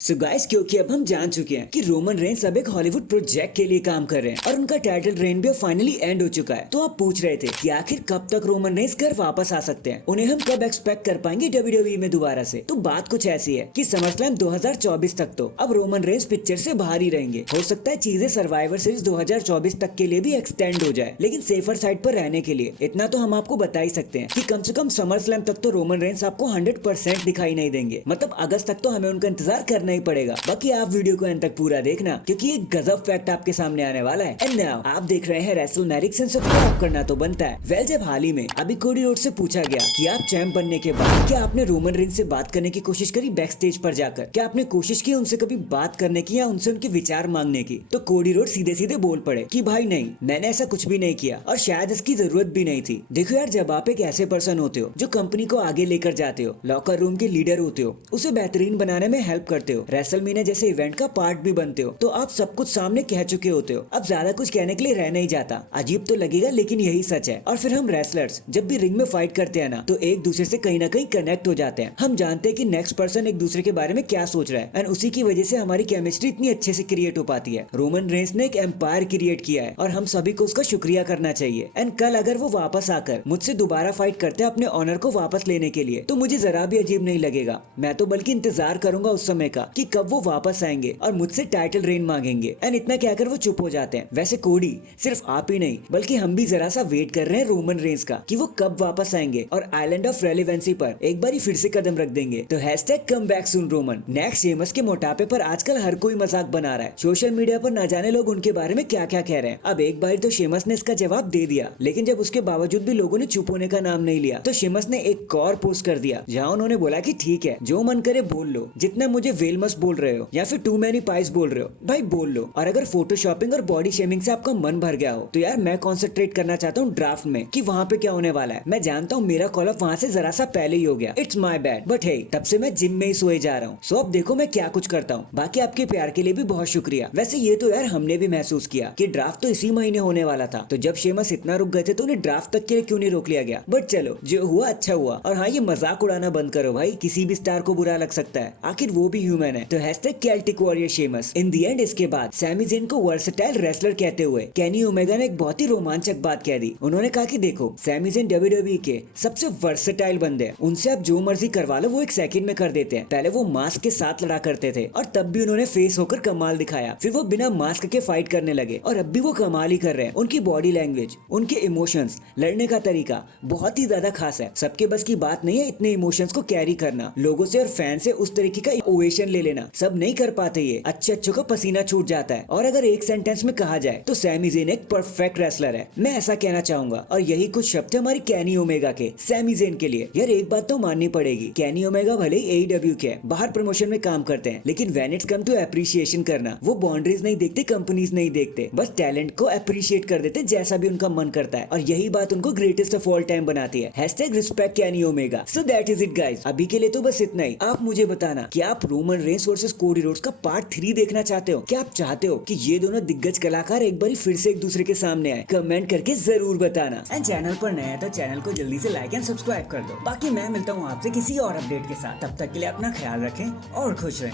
So guys, क्योंकि अब हम जान चुके हैं कि रोमन रेंस अब एक हॉलीवुड प्रोजेक्ट के लिए काम कर रहे हैं और उनका टाइटल रेन भी फाइनली एंड हो चुका है। तो आप पूछ रहे थे कि आखिर कब तक रोमन रेंस घर वापस आ सकते हैं, उन्हें हम कब एक्सपेक्ट कर पाएंगे WWE में दोबारा से। तो बात कुछ ऐसी है कि समरस्लैम 2024 तक तो अब रोमन रेंस पिक्चर से बाहर ही रहेंगे। हो सकता है चीजें सर्वाइवर सीरीज 2024 तक के लिए भी एक्सटेंड हो जाए, लेकिन सेफर साइड पर रहने के लिए इतना तो हम आपको बता ही सकते हैं कि कम से कम समरस्लैम तक तो रोमन रेंस आपको 100% दिखाई नहीं देंगे। मतलब अगस्त तक तो हमें उनका इंतजार करना ही पड़ेगा। बाकी आप वीडियो को अंत तक पूरा देखना, क्योंकि एक गजब फैक्ट आपके सामने आने वाला है। एंड नाउ आप देख रहे हैं रेसलमैनिक, सब्सक्राइब करना तो बनता है। वेल, जब हाल ही में अभी कोडी रोड से पूछा गया कि आप चैंप बनने के बाद क्या आपने रोमन रेंस से बात करने की कोशिश करी बैक स्टेज पर जाकर, क्या आपने कोशिश की उनसे कभी बात करने की या उनसे उनके विचार मांगने की, तो कोडी रोड सीधे सीधे बोल पड़े कि भाई नहीं, मैंने ऐसा कुछ भी नहीं किया और शायद इसकी जरूरत भी नहीं थी। देखो यार, जब आप एक ऐसे पर्सन होते हो जो कंपनी को आगे लेकर जाते हो, लॉकर रूम के लीडर होते हो, उसे बेहतरीन बनाने में हेल्प करते हो, रेसलमेनिया जैसे इवेंट का पार्ट भी बनते हो, तो आप सब कुछ सामने कह चुके होते हो। अब ज्यादा कुछ कहने के लिए रह नहीं जाता। अजीब तो लगेगा लेकिन यही सच है। और फिर हम रेसलर्स जब भी रिंग में फाइट करते हैं ना, तो एक दूसरे से कहीं ना कहीं कनेक्ट हो जाते हैं। हम जानते हैं कि नेक्स्ट पर्सन एक दूसरे के बारे में क्या सोच रहा है, एंड उसी की वजह से हमारी केमिस्ट्री इतनी अच्छे से क्रिएट हो पाती है। रोमन रेंस ने एक एम्पायर क्रिएट किया है और हम सभी को उसका शुक्रिया करना चाहिए। एंड कल अगर वो वापस आकर मुझसे दोबारा फाइट करते हैं अपने ऑनर को वापस लेने के लिए, तो मुझे जरा भी अजीब नहीं लगेगा। मैं तो बल्कि इंतजार करूंगा उस समय का कि कब वो वापस आएंगे और मुझसे टाइटल रेन मांगेंगे। एंड इतना कहकर वो चुप हो जाते हैं। वैसे कोडी, सिर्फ आप ही नहीं बल्कि हम भी जरा सा वेट कर रहे हैं रोमन रेंस का कि वो कब वापस आएंगे और आइलैंड ऑफ रेलेवेंसी पर एक बार फिर से कदम रख देंगे। तो hashtag come back soon Roman. Next Sheamus के मोटापे पर आजकल हर कोई मजाक बना रहा है। सोशल मीडिया पर न जाने लोग उनके बारे में क्या क्या कह रहे हैं। अब एक बार तो शेमस ने इसका जवाब दे दिया, लेकिन जब उसके बावजूद भी लोगों ने चुप होने का नाम नहीं लिया, तो शेमस ने एक और पोस्ट कर दिया जहाँ उन्होंने बोला कि ठीक है, जो मन करे बोल लो, जितना मुझे वेलमस बोल रहे हो या फिर टू मैनी पाइस बोल रहे हो, भाई बोल लो। और अगर फोटोशॉपिंग और बॉडी शेमिंग से आपका मन भर गया हो, तो यार मैं कॉन्सेंट्रेट करना चाहता हूँ ड्राफ्ट में कि वहाँ पे क्या होने वाला है। मैं जानता हूँ मेरा कॉल अप वहाँ से जरा सा पहले ही हो गया, इट्स माई बैड, बट हे, तब से मैं जिम में ही सोए जा रहा हूँ। सो अब देखो मैं क्या कुछ करता हूँ। बाकी आपके प्यार के लिए भी बहुत शुक्रिया। वैसे ये तो यार हमने भी महसूस किया कि ड्राफ्ट तो इसी महीने होने वाला था, तो जब शेमस इतना रुक गए थे तो उन्हें ड्राफ्ट तक के लिए क्यों नहीं रोक लिया गया। बट चलो, जो हुआ अच्छा हुआ। और हाँ, ये मजाक उड़ाना बंद करो भाई, किसी भी स्टार को बुरा लग सकता है, आखिर वो भी ह्यूमन है। तो hashtag Celtic warrior Sheamus. In the and इसके बाद सैमी ज़ेन को वर्सेटाइल रेसलर कहते हुए केनी ओमेगा ने एक बहुत ही रोमांचक बात कह दी। उन्होंने कहा कि देखो, सैमी ज़ेन WWE के सबसे वर्सेटाइल बंदे हैं, उनसे आप जो मर्जी करवा लो वो एक सेकंड में कर देते हैं। पहले वो मास्क के साथ लड़ा करते थे और तब भी उन्होंने फेस होकर कमाल दिखाया। फिर वो बिना मास्क के फाइट करने लगे और अब भी वो कमाल ही कर रहे हैं। उनकी बॉडी लैंग्वेज, उनके इमोशंस, लड़ने का तरीका बहुत ही ज्यादा खास है। सबके बस की बात नहीं है इतने इमोशंस को कैरी करना, लोगों से और फैन से उस तरीके का ओवेशन ले लेना, सब नहीं कर पाते। ये अच्छे अच्छों का पसीना छूट जाता है। और अगर एक सेंटेंस में कहा जाए तो सैमी ज़ेन एक परफेक्ट रेसलर है, मैं ऐसा कहना चाहूंगा। और यही कुछ शब्द है हमारी केनी ओमेगा के सैमी ज़ेन के लिए। यार एक बात तो माननी पड़ेगी, केनी ओमेगा भले ही AEW के बाहर प्रमोशन में काम करते हैं, लेकिन when it's come to appreciation करना, वो बाउंड्रीज नहीं देखते, कंपनीज नहीं देखते, बस टैलेंट को अप्रिशिएट कर देते जैसा भी उनका मन करता है। और यही बात उनको ग्रेटेस्ट ऑफ ऑल टाइम बनाती है। Hashtag respect Kenny Omega. So that is it guys, अभी के लिए तो बस इतना ही। आप मुझे बताना कि आप Roman Reigns versus Cody Rhodes का पार्ट 3 देखना चाहते हो। क्या आप चाहते हो कि ये दोनों दिग्गज कलाकार एक बार फिर से एक दूसरे के सामने आए? कमेंट करके जरूर बताना। एंड चैनल पर नया है तो चैनल को जल्दी से लाइक एंड सब्सक्राइब कर दो। बाकी मैं मिलता हूँ आपसे किसी और अपडेट के साथ। तब तक के लिए अपना ख्याल रखें और खुश रहें।